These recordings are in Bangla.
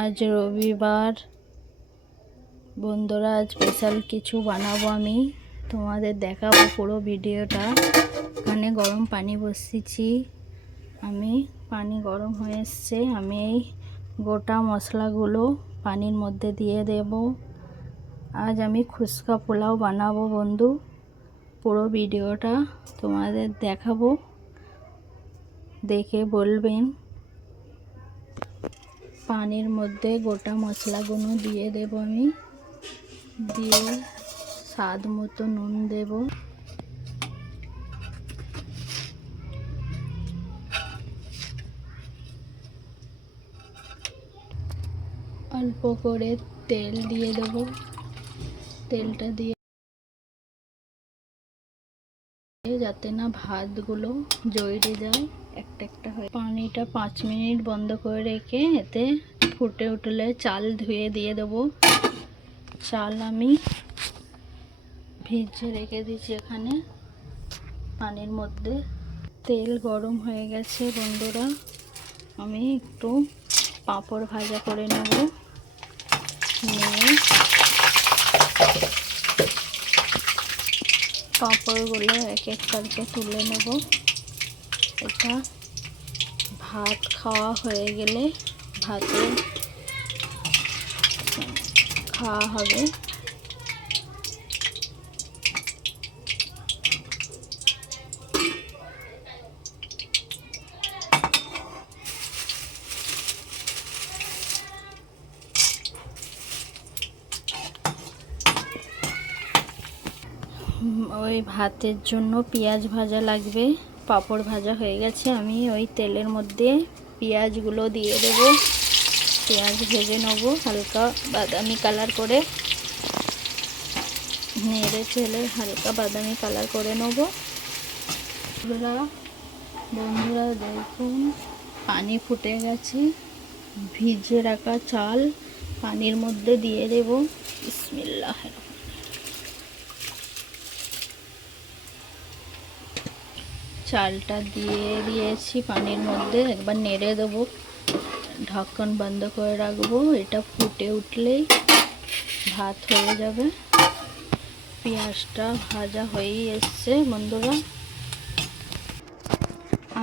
আজ রবিবার বন্ধুরা, স্পেশাল কিছু বানাবো আমি, তোমাদের দেখাবো পুরো ভিডিওটা। এখানে গরম পানি বসিয়েছি আমি, পানি গরম হয়ে এসছে। আমি এই গোটা মশলাগুলো পানির মধ্যে দিয়ে দেব। আজ আমি ফুচকা পোলাও বানাবো বন্ধু, পুরো ভিডিওটা তোমাদের দেখাবো, দেখে বলবেন। পানির মধ্যে গোটা মশলাগুলো দিয়ে দেব আমি, দিয়ে স্বাদ মতো নুন দেব। অল্প করে তেল দিয়ে দেব। তেলটা দিয়ে যাতে না ভাতগুলো জড়িয়ে যায়, একটা একটা হয়ে। পানিটা 5 মিনিট বন্ধ করে রেখে এতে ফুটে উঠলে চাল ধুয়ে দিয়ে দেবো। চাল আমি ভিজিয়ে রেখে দিয়েছি এখানে পানির মধ্যে। তেল গরম হয়ে গেছে বন্ধুরা, আমি একটু পাঁপড় ভাজা করে নেব। নিয়ে পাঁপড়গুলো এক এক করে তুলে নেব। এটা ভাত খাওয়া হয়ে গেলে ভাতে খাওয়া হবে। ওই ভাতের জন্য পেঁয়াজ ভাজা লাগবে। পাঁপড় ভাজা হয়ে গেছে, আমি ওই তেলের মধ্যে পেঁয়াজগুলো দিয়ে দেব। পেঁয়াজ ভেজে নেব হালকা বাদামি কালার করে, নেড়ে চেড়ে হালকা বাদামি কালার করে নেব। বন্ধুরা দেখুন, পানি ফুটে গেছে। ভিজে রাখা চাল পানির মধ্যে দিয়ে দেব। বিসমিল্লাহ। চালটা দিয়ে দিয়েছি পানির মধ্যে, একবার নেড়ে দেবো, ঢাকন বন্ধ করে রাখবো। এটা ফুটে উঠলেই ভাত হয়ে যাবে। পেঁয়াজটা ভাজা হয়েই এসছে বন্ধুরা।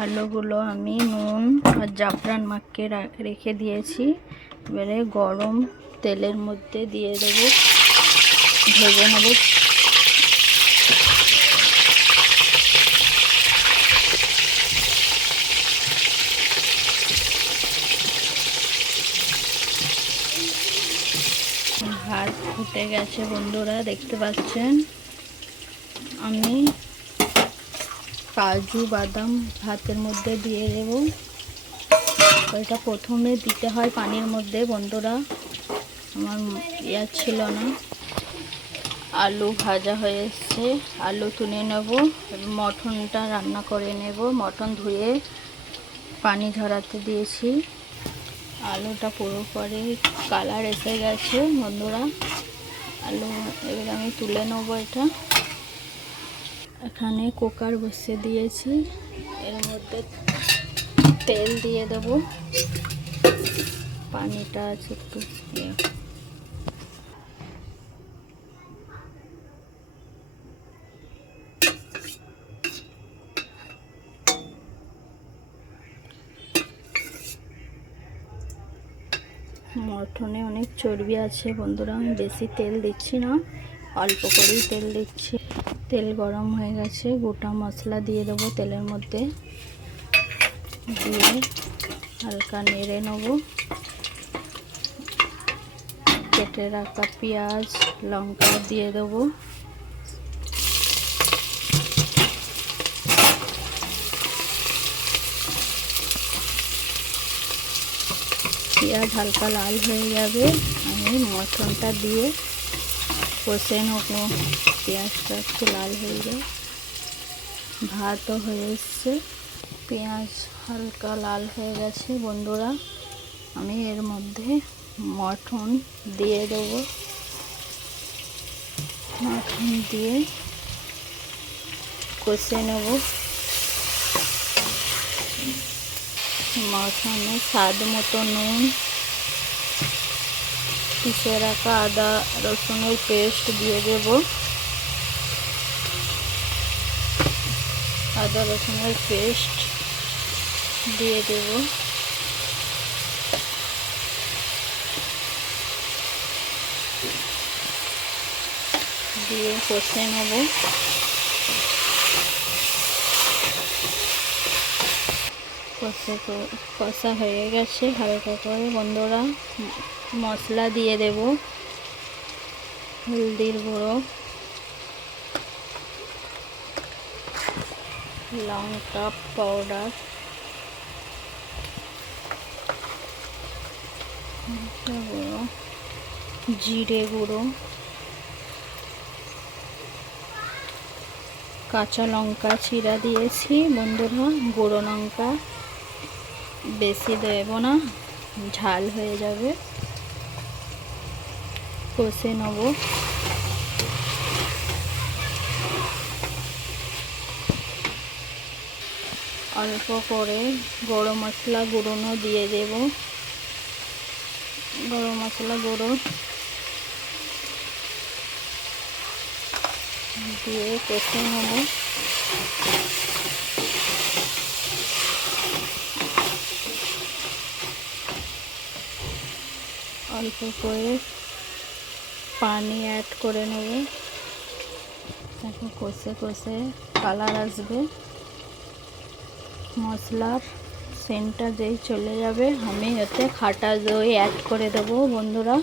আলুগুলো আমি নুন আর জাফরান মাখিয়ে রেখে দিয়েছি। এবারে গরম তেলের মধ্যে দিয়ে দেবো, ভেজে নেব। ভাত ফুটে গেছে বন্ধুরা, দেখতে পাচ্ছেন। আমি কাজু বাদাম ভাতের মধ্যে দিয়ে দেব। এটা প্রথমে দিতে হয় পানির মধ্যে বন্ধুরা, আমার ইয়া ছিল না। আলু ভাজা হয়ে এসছে, আলু তুলে নেব। মটনটা রান্না করে নেব। মটন ধুয়ে পানি ঝরাতে দিয়েছি। আলুটা পুরোপুরি কালার এসে গেছে বন্ধুরা। আলু এবার আমি তুলে নেব। এটা এখানে কুকার বসিয়ে দিয়েছি, এর মধ্যে তেল দিয়ে দেব। পানিটা আছে একটু মটনে অনেক চর্বি আছে বন্ধুরা, আমি বেশি তেল দিচ্ছি না, অল্প করেই তেল দিচ্ছি। তেল গরম হয়ে গেছে, গোটা মশলা দিয়ে দেবো তেলের মধ্যে, দিয়ে হালকা নেড়ে নেব। কেটে রাখা পেঁয়াজ লঙ্কা দিয়ে দেবো। পেঁয়াজ হালকা লাল হয়ে যাবে, আমি মটনটা দিয়ে কষে নেব। পেঁয়াজটা একটু লাল হয়ে যায়। ভাতও হয়ে এসছে, পেঁয়াজ হালকা লাল হয়ে গেছে বন্ধুরা। আমি এর মধ্যে মটন দিয়ে দেব। মটন দিয়ে কষে নেব। মটনে স্বাদ মতো নুন, পিষে রাখা আদা রসুনের পেস্ট দিয়ে দেব। আদা রসুনের পেস্ট দিয়ে দেব। দিয়ে কষে নেব। কষা হয়ে গেছে হালকা করে বন্ধুরা। মশলা দিয়ে দেব, হলদির গুঁড়ো, লঙ্কা পাউডার, গুঁড়ো, জিরে গুঁড়ো, কাঁচা লঙ্কা চিরা দিয়েছি বন্ধুরা। গুঁড়ো লঙ্কা বেশি দেব না, ঝাল হয়ে যাবে। কষে নেব। অল্প করে গরম মশলা গুঁড়ো দিয়ে দেব। গরম মশলা গুঁড়ো দিয়ে কষে নেব। অল্প করে পানি অ্যাড করে নেব। তারপর কষে কষে কালার আসবে, মশলার সেন্টটা যেই চলে যাবে আমি এতে খাটা দই অ্যাড করে দেবো বন্ধুরা।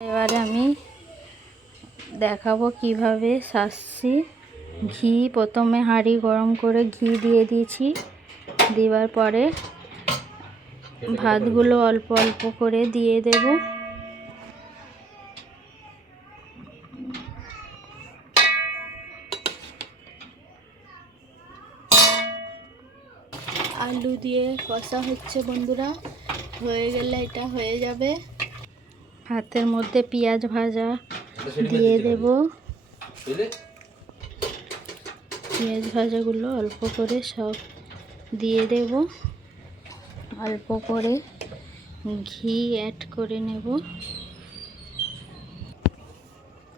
এবারে আমি দেখাবো কিভাবে সাজছি। ঘি প্রথমে হাঁড়ি গরম করে ঘি দিয়ে দিয়েছি। দেওয়ার পরে ভাতগুলো অল্প অল্প করে দিয়ে দেব। আলু দিয়ে কষা হচ্ছে বন্ধুরা, হয়ে গেলে এটা হয়ে যাবে। ভাতের মধ্যে পেঁয়াজ ভাজা দিয়ে দেব। পেঁয়াজ ভাজাগুলো অল্প করে সব দিয়ে দেব। অল্প করে ঘি অ্যাড করে নেব।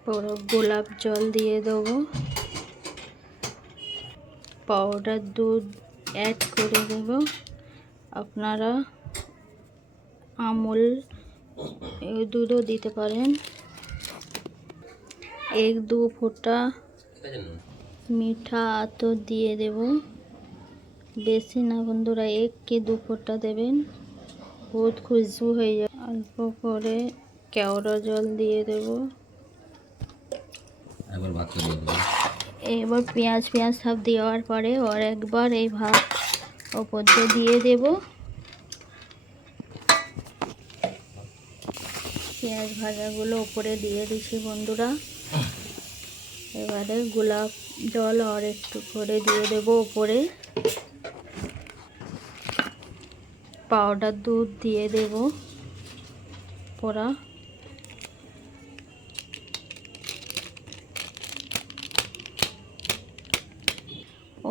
পুরো গোলাপ জল দিয়ে দেব। পাউডার দুধ অ্যাড করে দেব। আপনারা আমুল দুধও দিতে পারেন। 1-2 ফোঁটা মিঠা আতর দিয়ে দেব, বেশি না বন্ধুরা, 1-2 ফোঁটা দেবেন, বহুত খুশবু হয়ে যাবে। অল্প করে কেওড়া জল দিয়ে দেব। এবার পেঁয়াজ সব দেওয়ার পরে আর একবার এই ভাত ওপর দিয়ে দেব। পেঁয়াজ ভাজাগুলো উপরে দিয়ে দিচ্ছি বন্ধুরা। এবারে গোলাপ জল আর একটু করে দিয়ে দেব উপরে। পাউডার দুধ দিয়ে দেব পোড়া।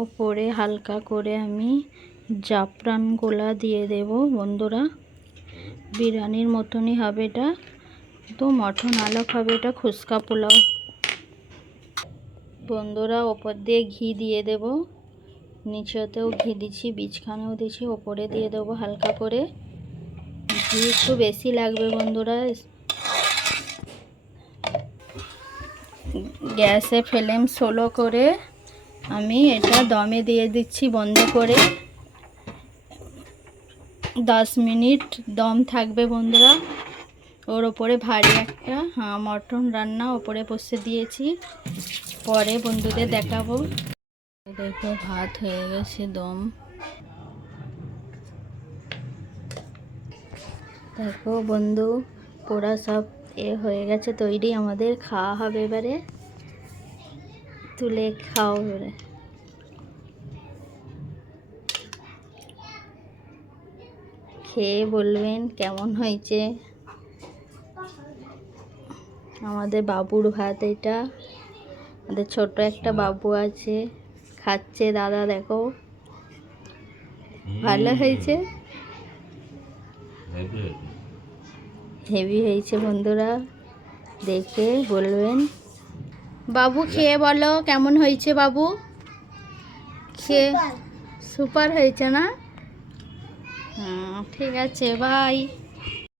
ওপরে হালকা করে আমি জাফরান গোলা দিয়ে দেব বন্ধুরা। বিরিয়ানির মতনই হবে এটা, তো মটন আলাগ হবে, এটা খুস্কা পোলাও বন্ধুরা। ওপর দিয়ে ঘি দিয়ে দেব, নিচেতেও ঘি দিচ্ছি, বীজখানেও দিচ্ছি, ওপরে দিয়ে দেবো হালকা করে ঘি। একটু বেশি লাগবে বন্ধুরা। গ্যাসে ফ্লেম স্লো করে আমি এটা দমে দিয়ে দিচ্ছি বন্ধ করে। 10 মিনিট দম থাকবে বন্ধুরা। ওর ওপরে ভারী একটা মটন রান্না ওপরে বসে দিয়েছি, পরে বন্ধুদের দেখাবো। দেখো ভাত হয়ে গেছে দম। দেখো বন্ধু পুরা সব হয়ে গেছে তৈরি, আমাদের খাওয়া হবে এবারে। তুলে খাও এবারে। খেয়ে বলবেন কেমন হয়েছে। আমাদের বাবুর ভাত এটা। আমাদের ছোট একটা বাবু আছে, খাচ্ছে। দাদা দেখো, ভালো হয়েছে, হেভি হয়েছে বন্ধুরা। দেখে বলবেন। বাবু খেয়ে বলো কেমন হয়েছে। বাবু খেয়ে সুপার হয়েছে না? ঠিক আছে, বাই।